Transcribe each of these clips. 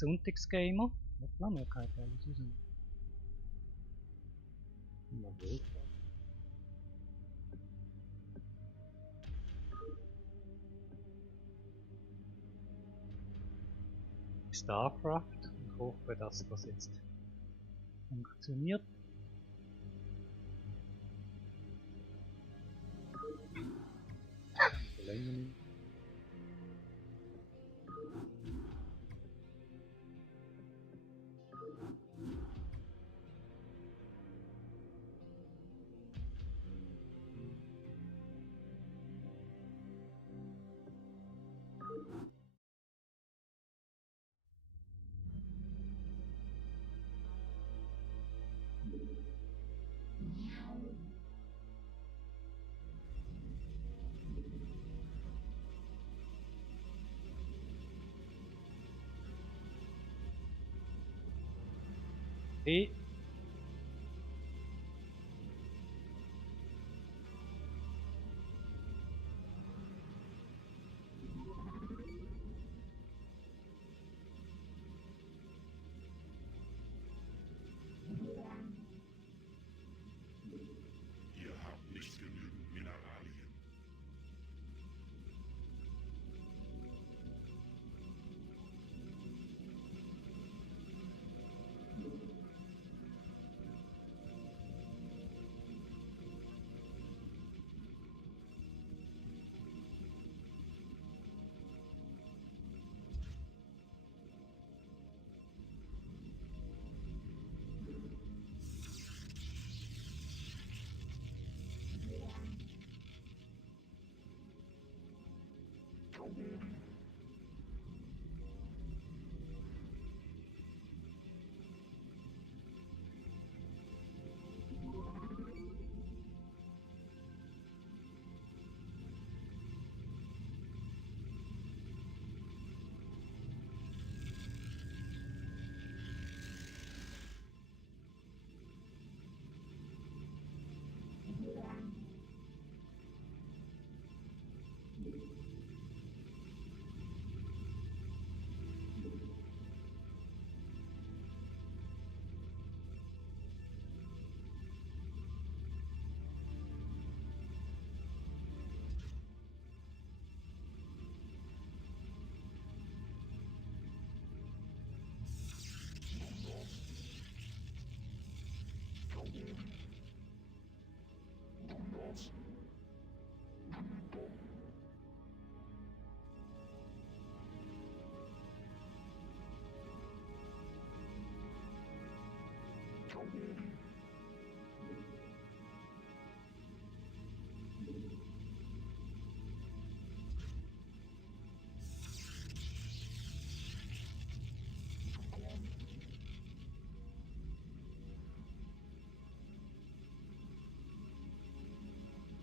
Sonntagsgamer. Hoppla, mir kann alles raus. Na wild. StarCraft. Ich hoffe, dass das jetzt funktioniert. Verlängern. Okay. Ihr habt nicht genügend Mineralien.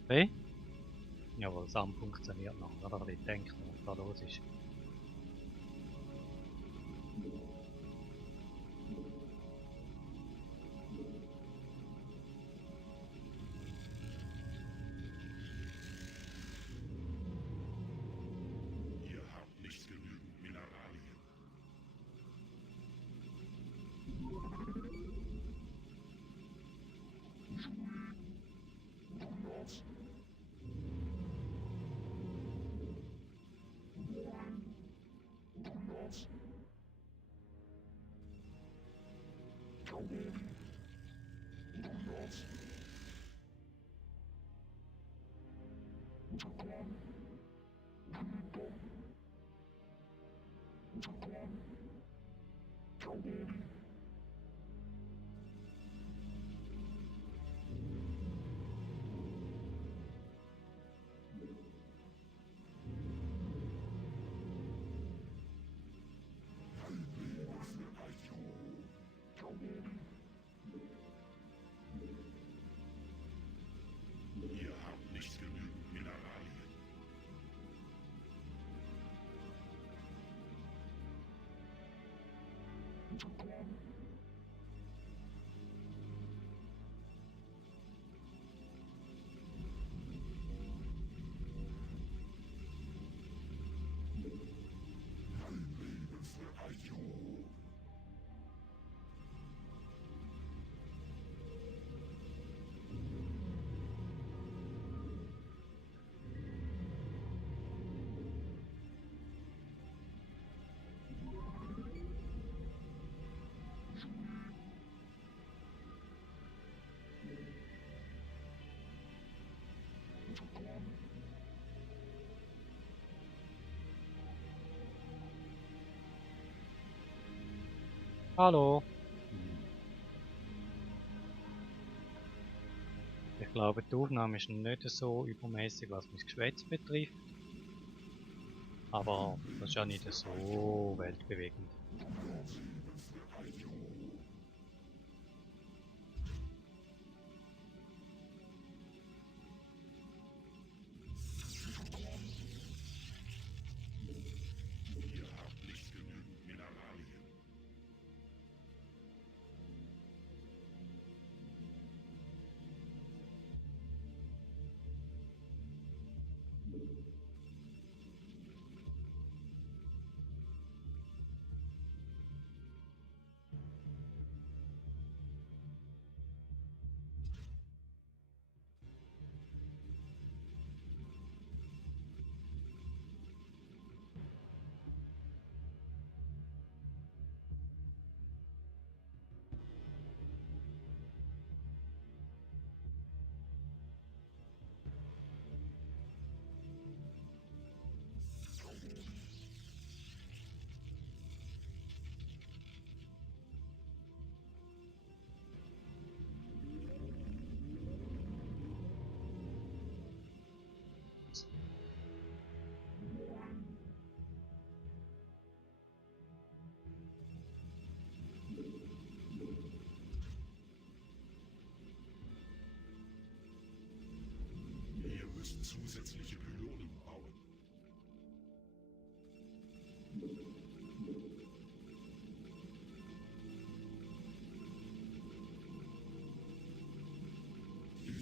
Okay. Jawohl, das Arm funktioniert noch. Aber ich denke, was da los ist. Ihr habt nicht genügend Mineralien. Ihr habt nicht genügend Mineralien. Lebensbereicherung. Hallo. Ich glaube, die Aufnahme ist nicht so übermäßig, was mein Geschwätz betrifft. Aber das ist ja nicht so weltbewegend. Ihr habt nicht genügend Mineralien. Ihr müsst zusätzliche Pylonen bauen.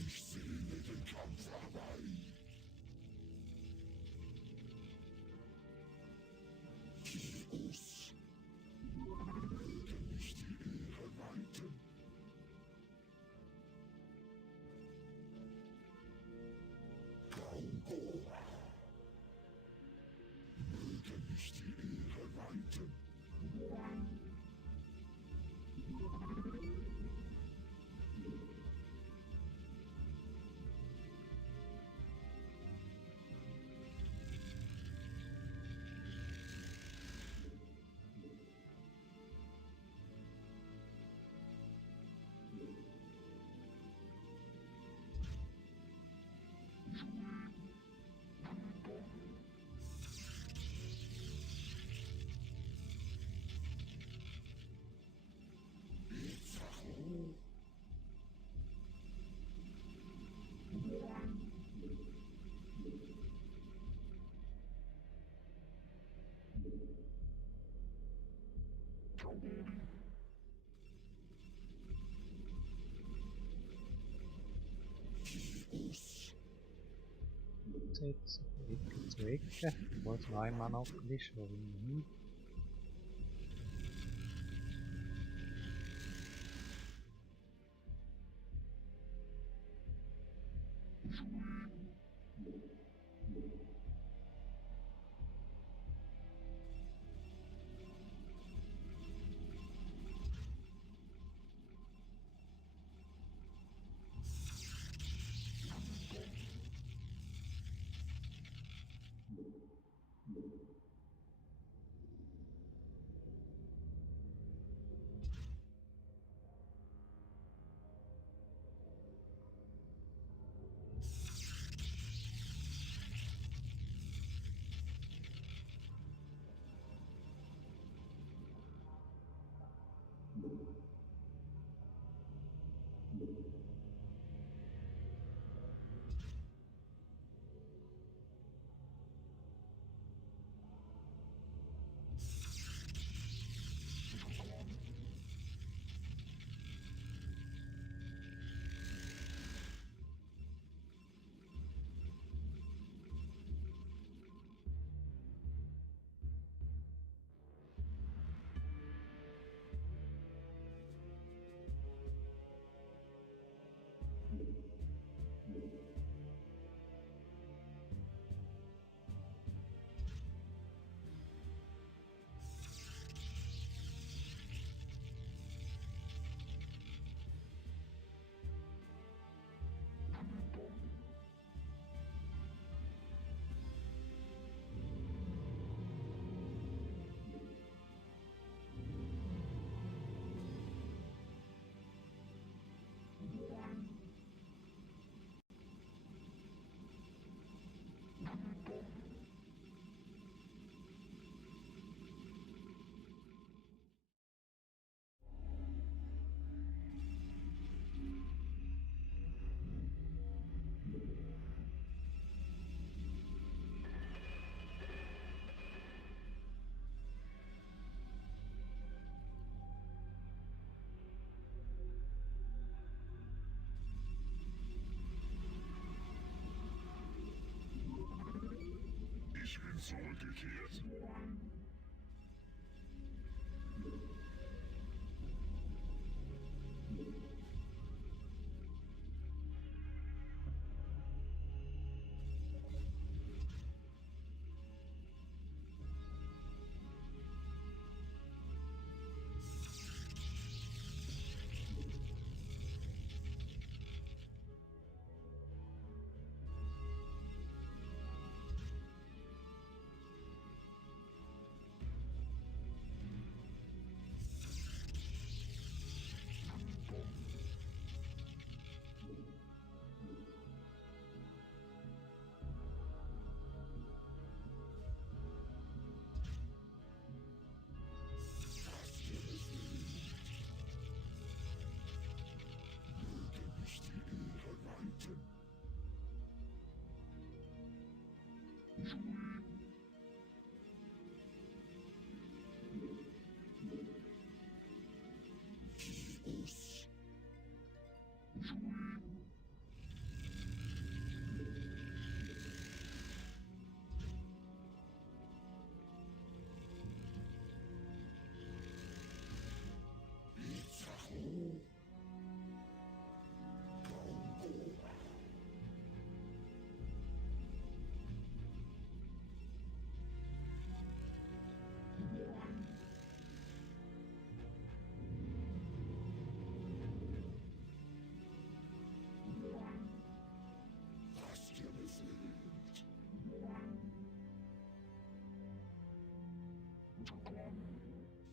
Ich sehne den Kampf herbei. Kios. Möge mich die Ehre leiten. Gaugora. Möge mich die Ehre leiten. Kios. Jetzt Ecke zu Ecke. Wo es noch einmal aufgelischt ist. zurückgekehrt.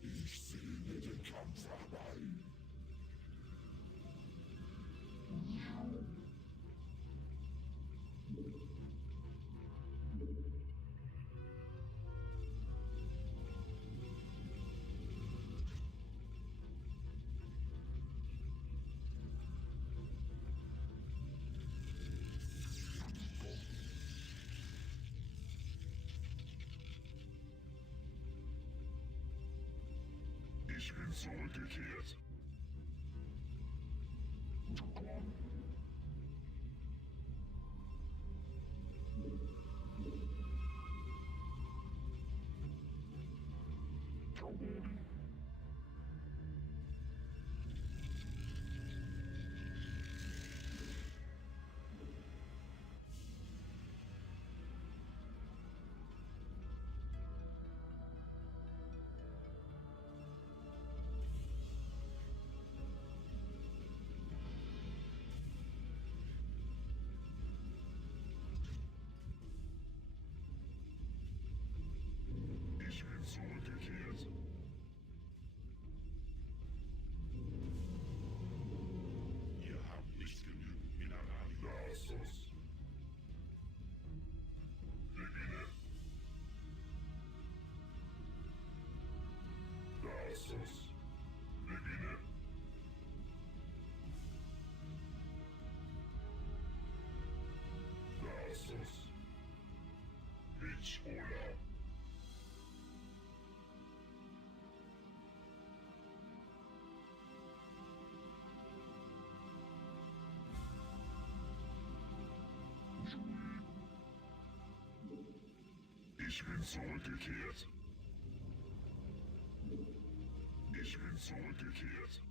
Ich sehne den Kampf herbei. Ich bin zurückgekehrt. Ich bin zurückgekehrt. Ihr habt nicht genügend Mineralien. Lassus. Beginne. Lassus. Beginne. Lassus. Hitchola. Ich bin zurückgekehrt. Ich bin zurückgekehrt.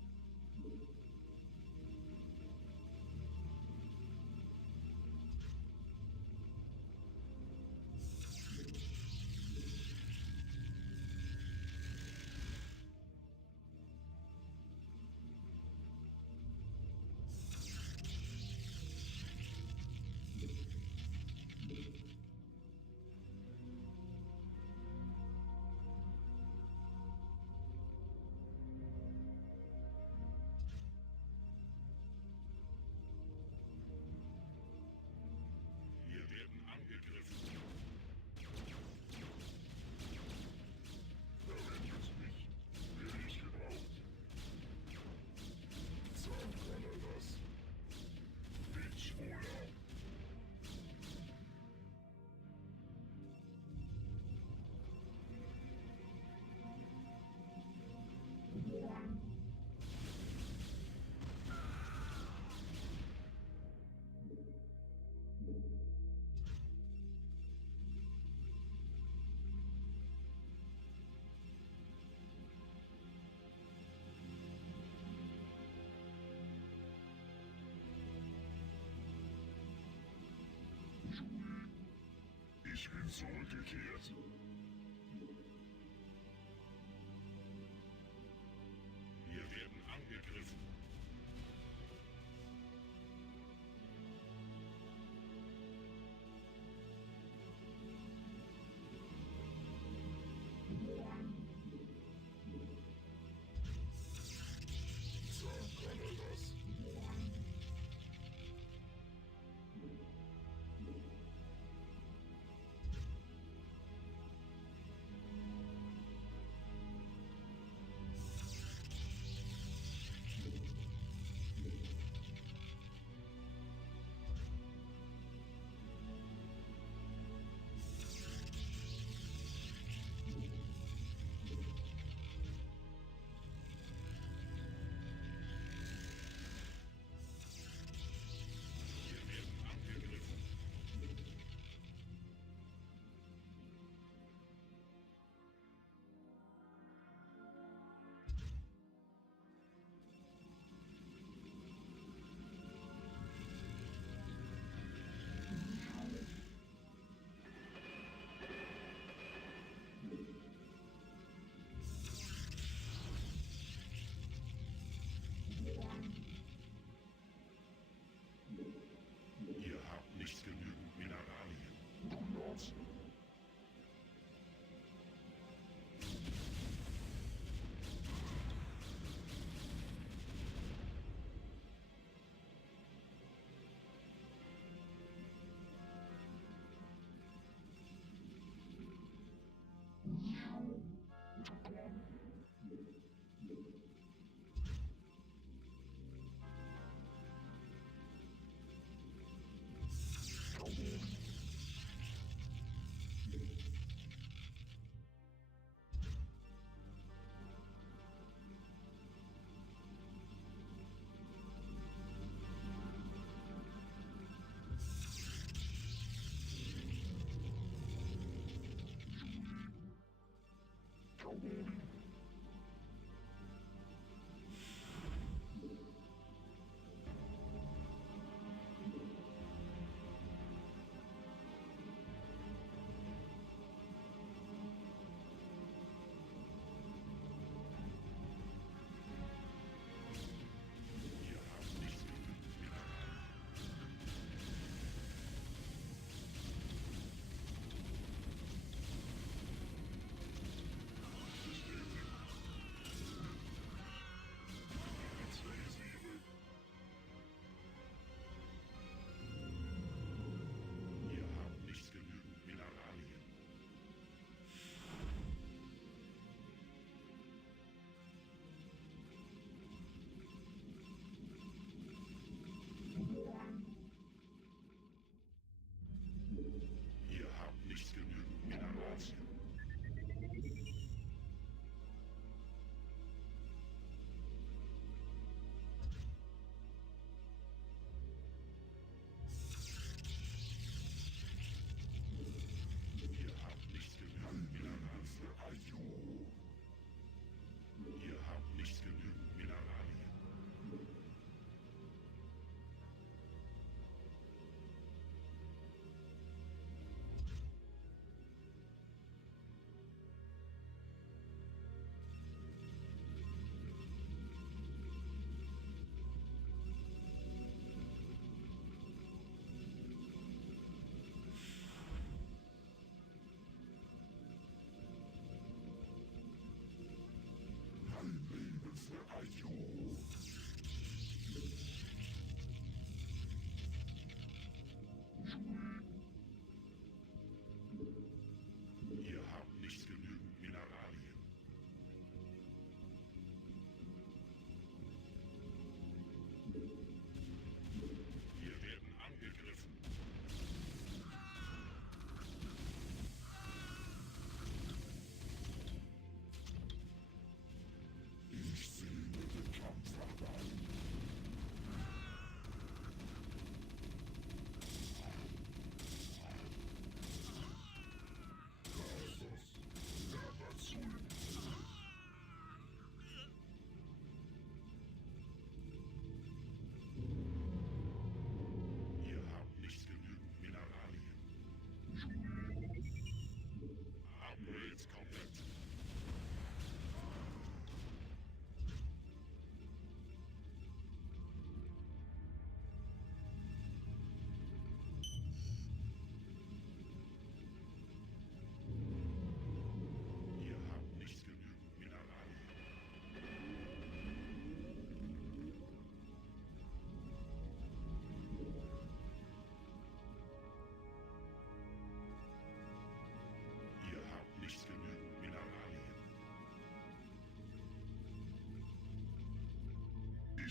Ich bin zurückgekehrt. Wir werden angegriffen. Zerkalle das.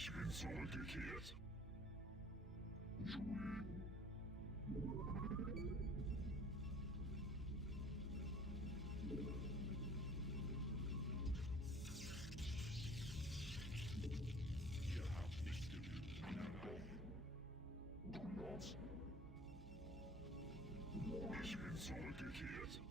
Ich bin zurückgekehrt. Ihr habt nicht genügend Mineralien. Ich bin zurückgekehrt.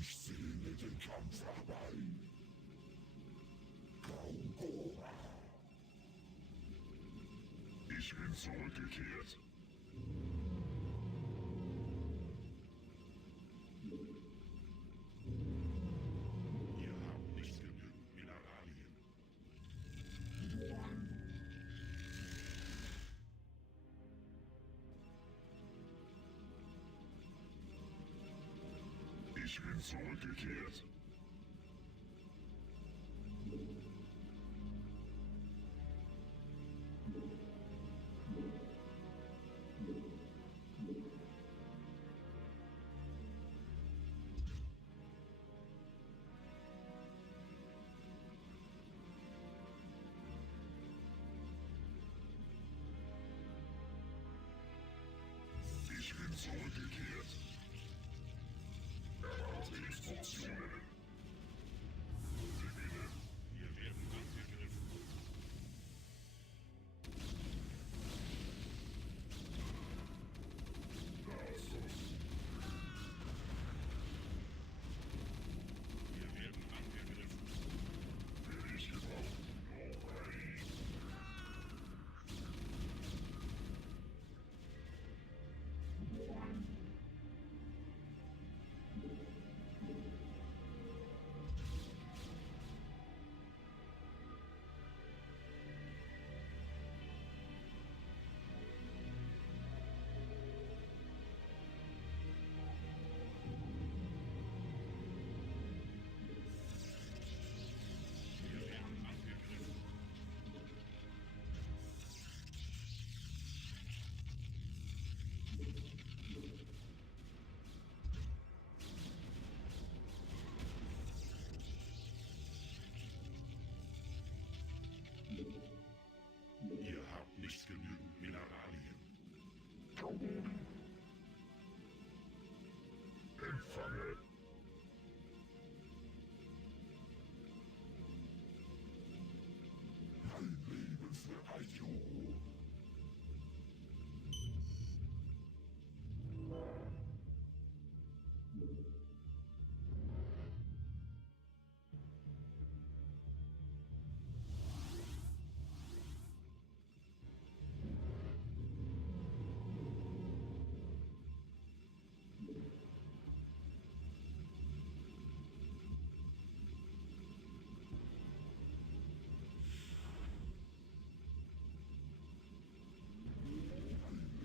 Ich sehe den Kampf herbei. Gaugora. Ich bin zurückgekehrt. Ihr habt nicht genügend Mineralien. Ich bin zurückgekehrt. Ich bin zurückgekehrt. Erwarte Instruktionen. Wir werden angegriffen. Wir werden angegriffen. Will ich gebraucht? Wir werden angegriffen. Ihr habt nicht genügend Mineralien. Empfange. Mein Lebensbereicherung.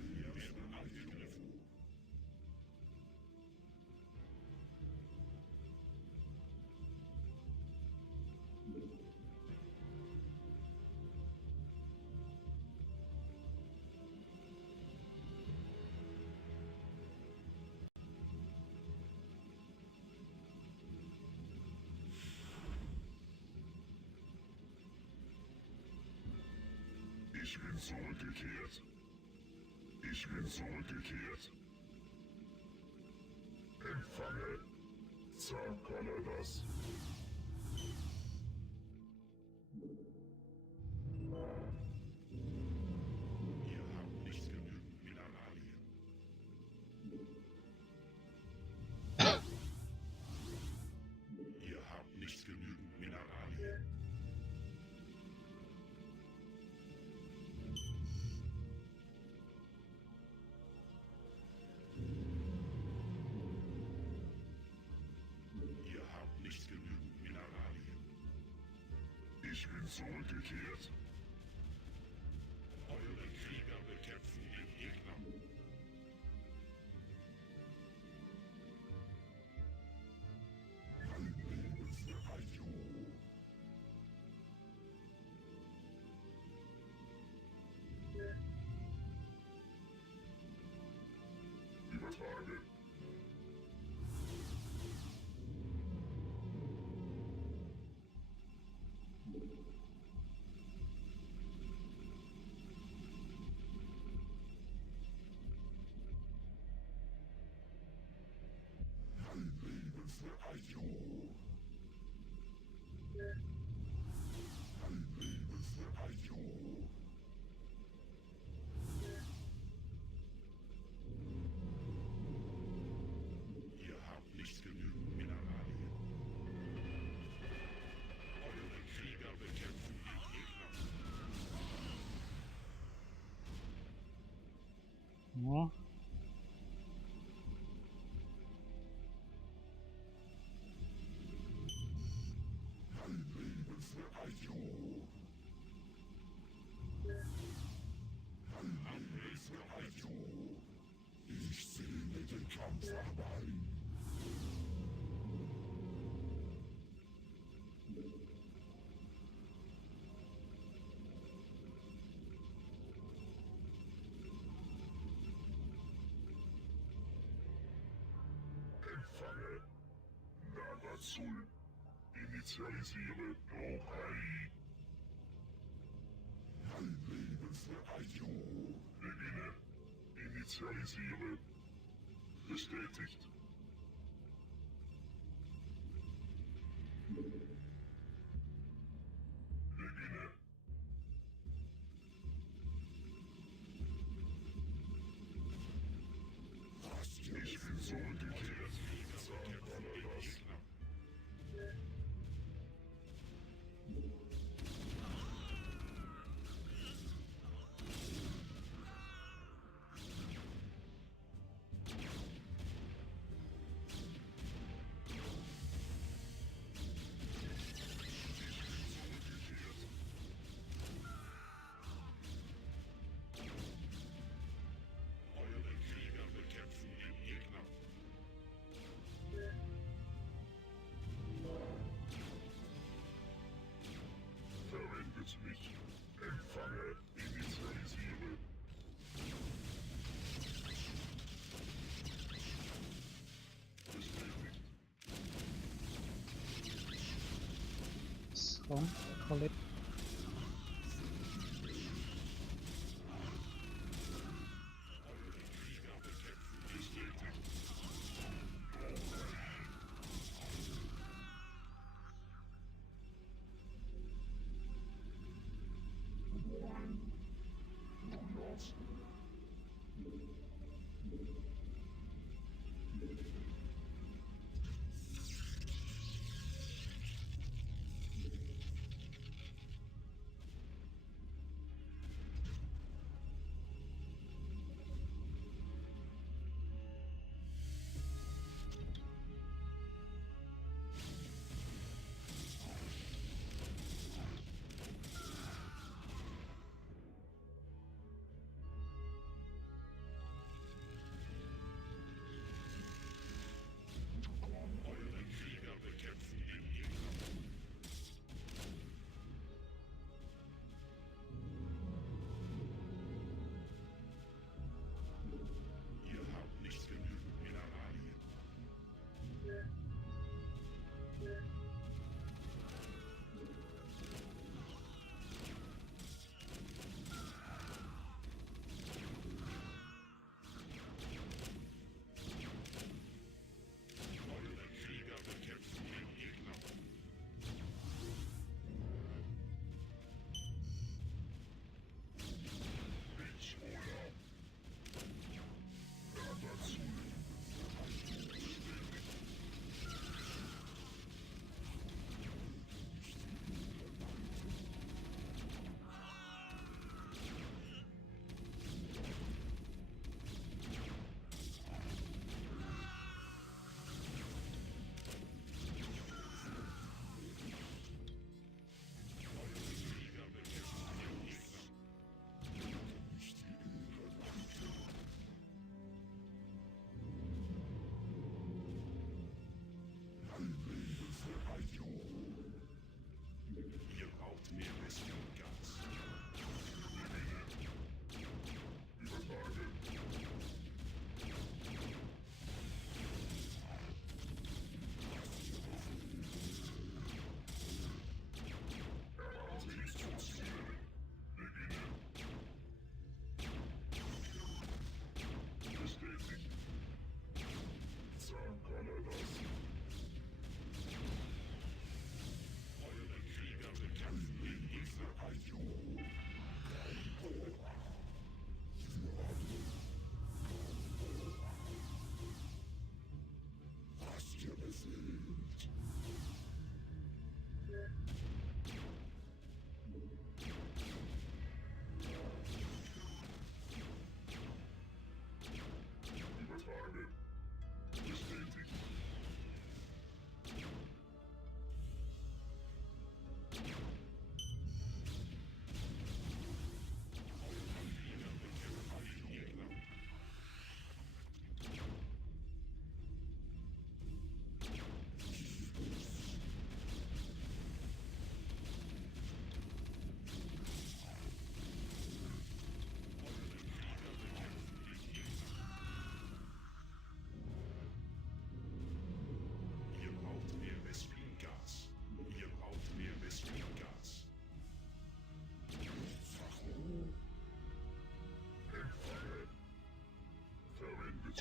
Wir werden angegriffen. Ich bin zurückgekehrt. Ich bin zurückgekehrt. Empfange. Zerkalle das. Ihr habt nicht genügend Mineralien. Ihr habt nicht genügend Mineralien. Ihr habt nicht genügend Mineralien. Ich bin zurückgekehrt. Eure Krieger bekämpfen den Gegner. Mein Lebensbereicherung. Ja. Ein Leben für Ajo. Ein Leben für Ajo. Ich sehne den Kampf herbei. Empfange. Nagazul. Initialisiere Nopai. Ein Leben für Ajo. Beginne. Initialisiere. Bestätigt. Beginne. Ich bin zurückgekehrt. Sagt Valadas. Eure Krieger bekämpfen den Gegner. Verwendet mich. Empfange. Initialisiere. Bestätigt. So, Kollege. Krieger bekämpfen. Bestätigt.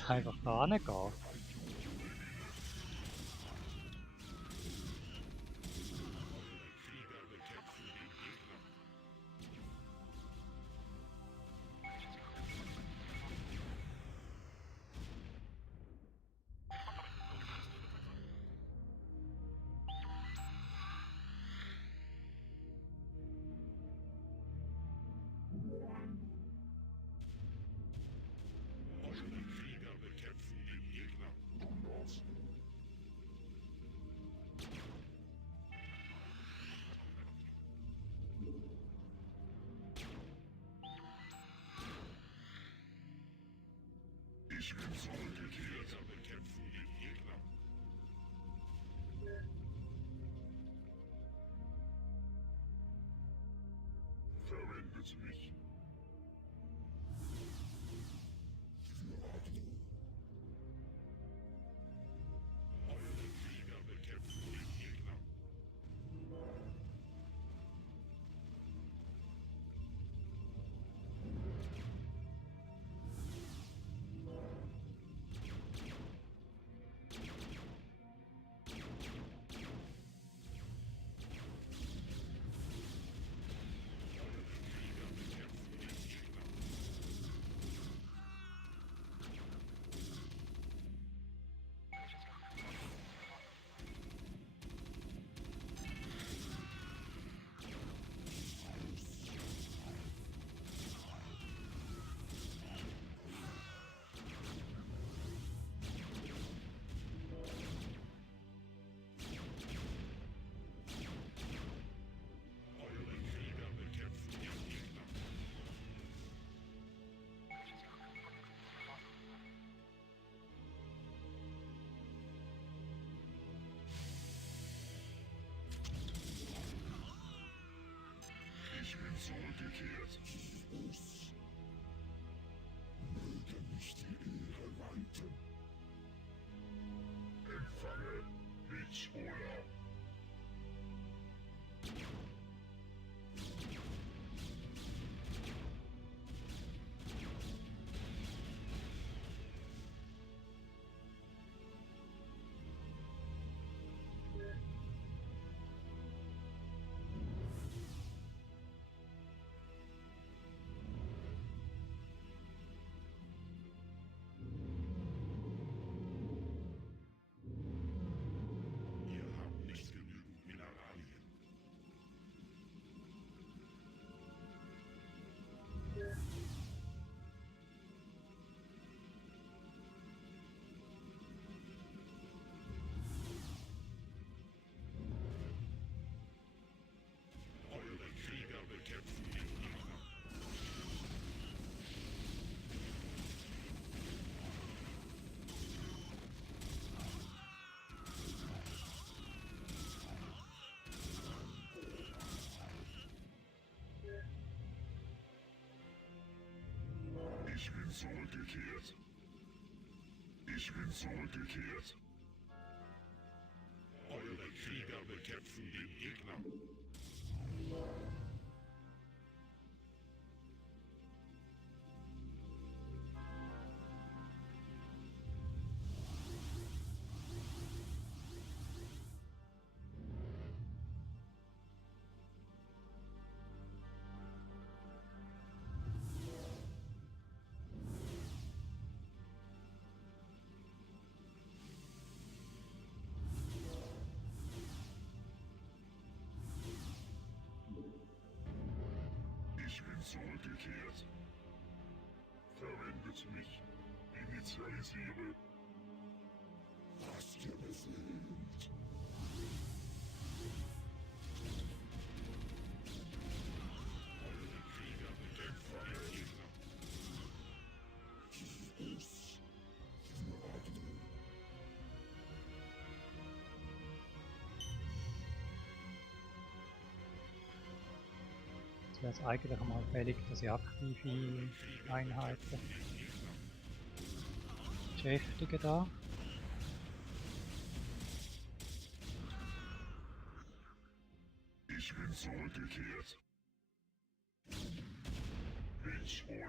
einfach da hingehen. Eure Krieger bekämpfen den Gegner. Los. Ich bin zurückgekehrt. Krieger bekämpfen den Gegner. Verwendet mich. Eure Krieger bekämpfen den Gegner. Eure Krieger bekämpfen den Gegner. Ich bin zurückgekehrt. Möge mich die Ehre leiten. Empfange mich, Ola. Ihr habt nicht genügend Mineralien. Eure Krieger bekämpfen den Gegner. Ich bin zurückgekehrt. Ich bin zurückgekehrt. Eure Krieger bekämpfen den Gegner. Ich bin zurückgekehrt. Verwendet mich. Initialisiere. Was dir befehlt. Eure Krieger bekämpfen den Gegner. Es wäre jetzt eigentlich mal fällig, dass ich aktive Einheiten beschäftige da. Ich bin zurückgekehrt. Ich, Ola.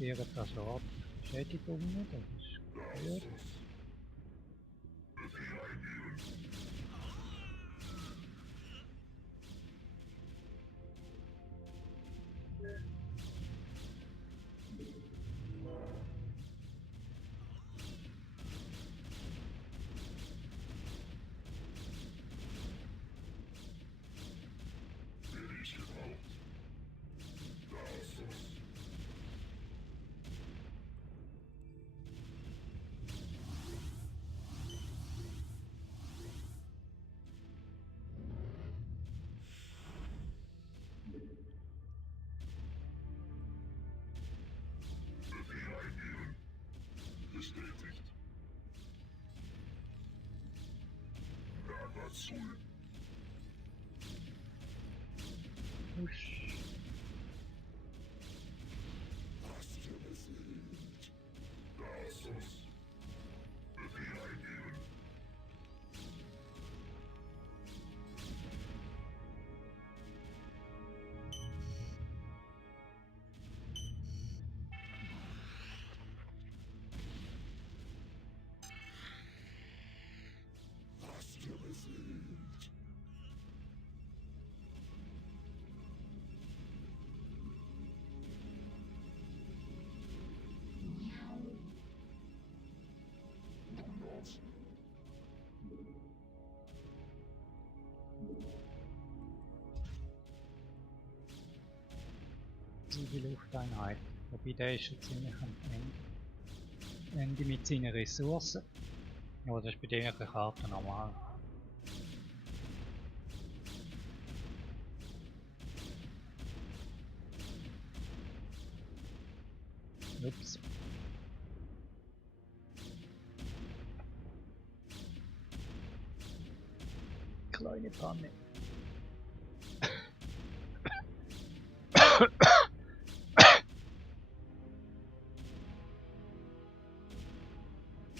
realisieren da Schaden. Beschädigungen, das ist gut. Werde ich gebraucht. Da ist es. Befehl eingeben. Bestätigt. Nagazul. Husch. Hast du besiegt? Da ist es. Befehl eingeben. Hast du besiegt? Not. Die Lufteinheit. Wobei der ist schon ziemlich am Ende mit seinen Ressourcen. Ja, das ist bei den Karten normal. Ups. Kleine Panne.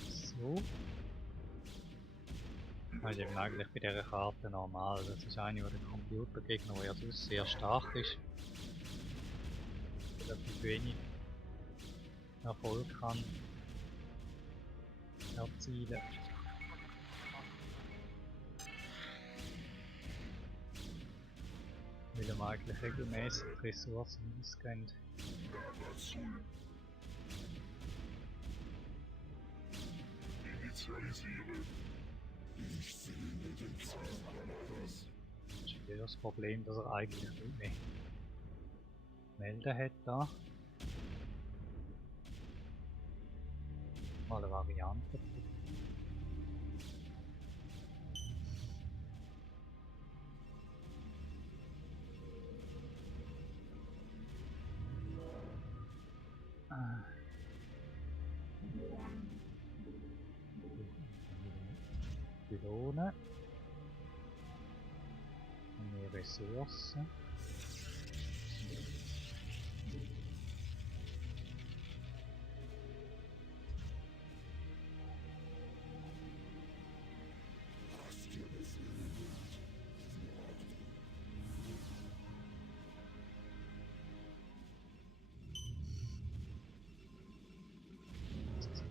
So. Das ist eben eigentlich bei dieser Karte normal. Das ist eine, wo der Computergegner, der ja sonst sehr stark ist, relativ wenig Erfolg kann erzielen. Weil er eigentlich regelmäßig Ressourcen auskennt. Nagazul. Initialisiere. Ich sehe den Zauberers. Das ist wieder das Problem, dass er eigentlich nicht mehr melden hat da. Mal eine Variante. Belohnen. Mehr Ressourcen. Hast du besiegt?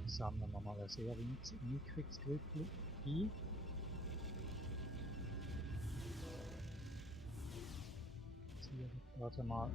Sammeln wir mal ein sehr mickriges Grüppli ein. Hier also mal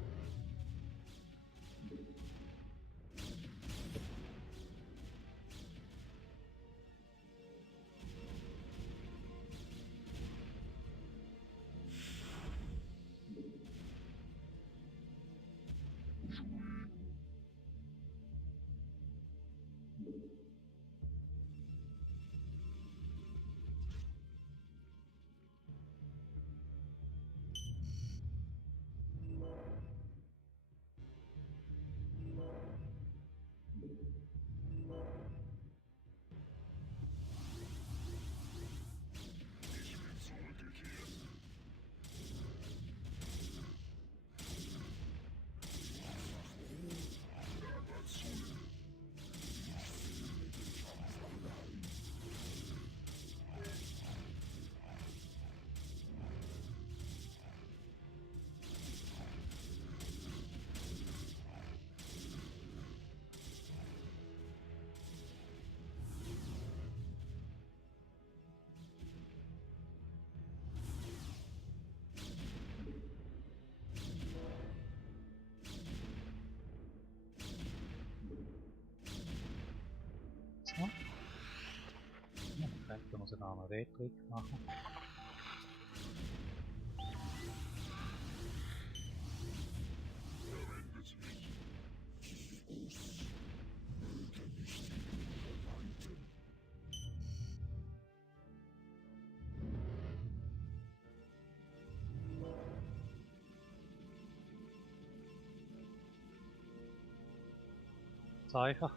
geht's noch. Ja, dann könnte man sogar noch den Trick machen. Verwendet mich. Möge nicht die Ehre leiden. Zeichen.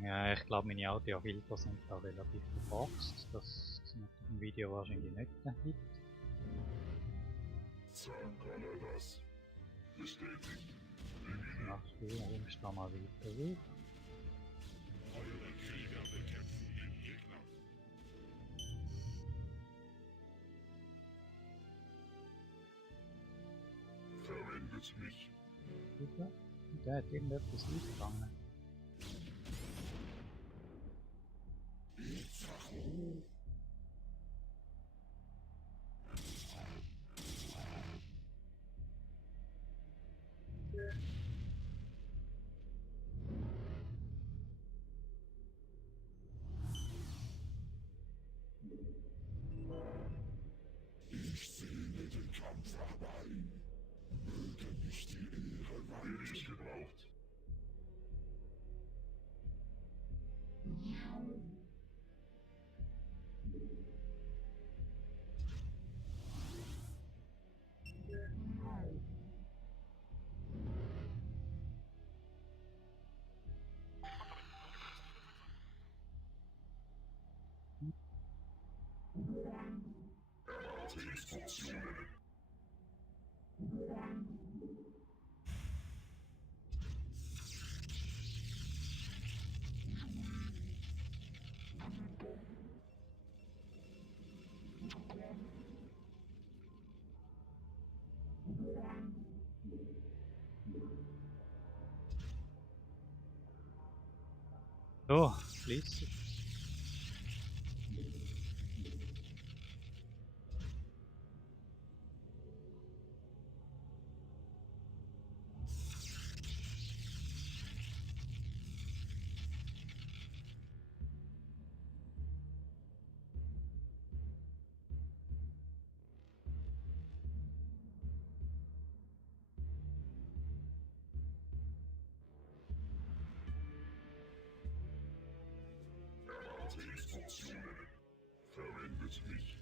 Ja, ich glaube meine Audiofilter sind da relativ verboxt. Das ist mit dem Video wahrscheinlich nicht der Hit. Zahnkalle das. Bestätigt. Machst du rufst da mal weiter auf. Eure Krieger bekämpfen den Gegner. Verwendet mich. Bitte? Der hat irgendetwas eingefangen. Ich sehne den Kampf herbei. Möge nicht die Ehre Werde ich leiden. gebraucht. Erwarte Instruktionen. So, fließig. Erwarte Instruktionen. Verwendet mich.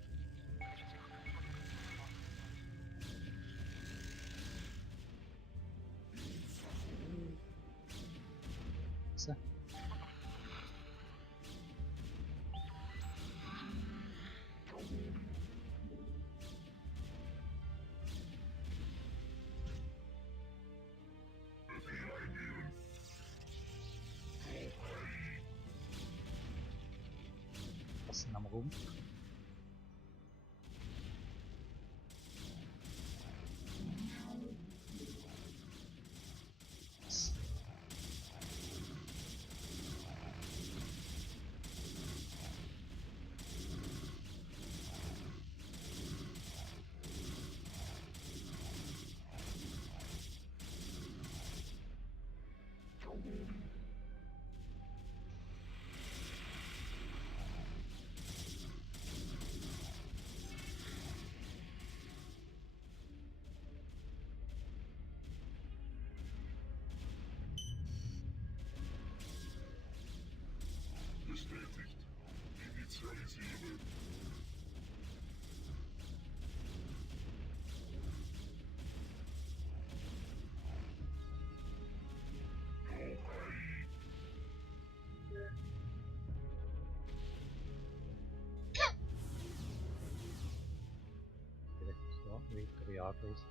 So. Befehl eingeben. Was sind am Rumpf? Bestätigt. Initialisiere. Direkt so, weitere Angriff.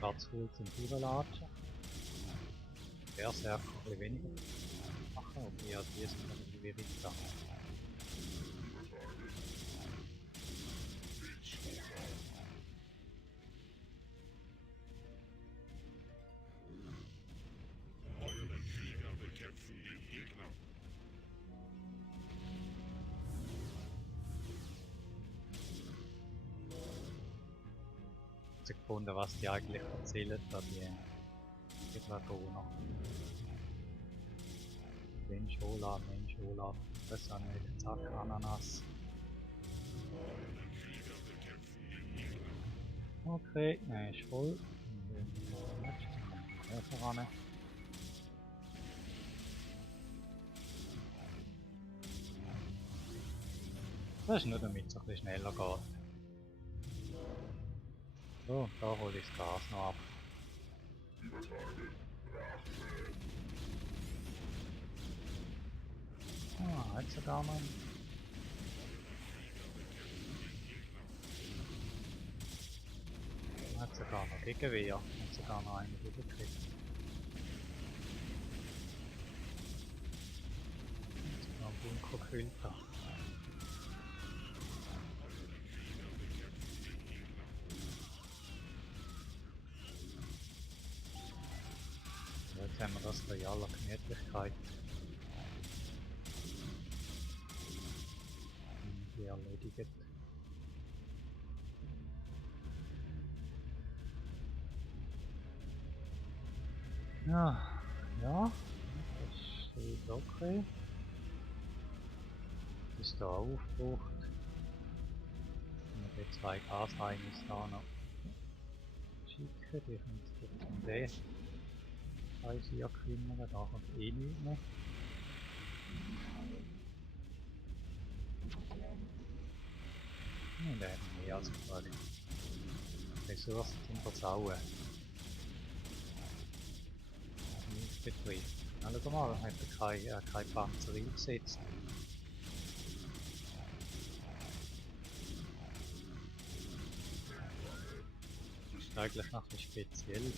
Platzholz und Überlatschen. Berserker ein bisschen weniger machen, aber ja, die sind dann irgendwie richtig da. herausgefunden, was die eigentlich erzählen, da die Dragoner. Mensch, Olaf, das auch nicht, zack, Ananas. Okay, nein, ist voll. Mehr voran. Das ist nur damit es ein bisschen schneller geht. So, da hole ich das Gas noch ab. Ah, jetzt sogar noch. Hat sogar noch Gegenwehr. Hat sogar noch einen gekriegt. Jetzt noch ein Bunker gefüllt da. Jetzt haben wir das bei aller Gemütlichkeit. Die erledigt. Ja, ja, das ist okay. Das ist da aufgebraucht. Und die 2 Gasheimis da noch schicken, die können sich jetzt um den Preis hier kümmern, da kommt eh nichts mehr. Und der hat mehr als genug Ressourcen zum Versauen. Betrieb. Na, schau mal, hat er keine Panzer eingesetzt. Das ist eigentlich noch ein bisschen speziell.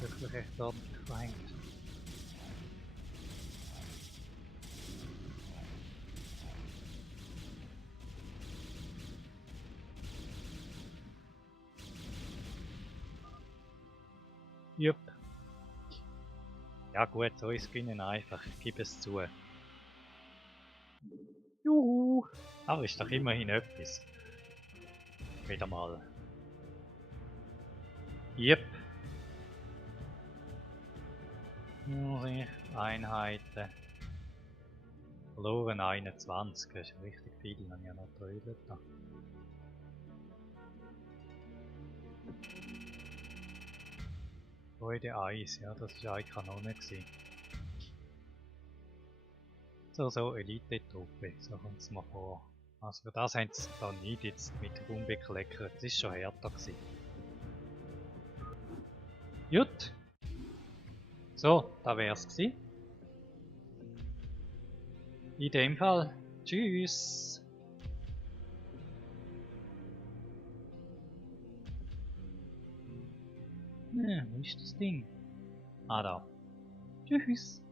Wirklich echt ordentlich verhängt. Jupp. Ja gut, so ist es ihnen einfach, ich gebe es zu. Juhu! Aber ist doch immerhin etwas. Wieder mal. Jupp. Einheiten. Verloren 21, das ist richtig viel, wenn ich noch trödelt da. Freude Eis, ja, das war eine Kanone gewesen. So Elite-Truppe, so kommt es mir vor. Also für das haben sie da nicht jetzt mit rumbekleckert, das ist schon härter gewesen. Gut. So, da wär's gewesen. In dem Fall, tschüss. Wo ist das Ding? Ah, da. Tschüss.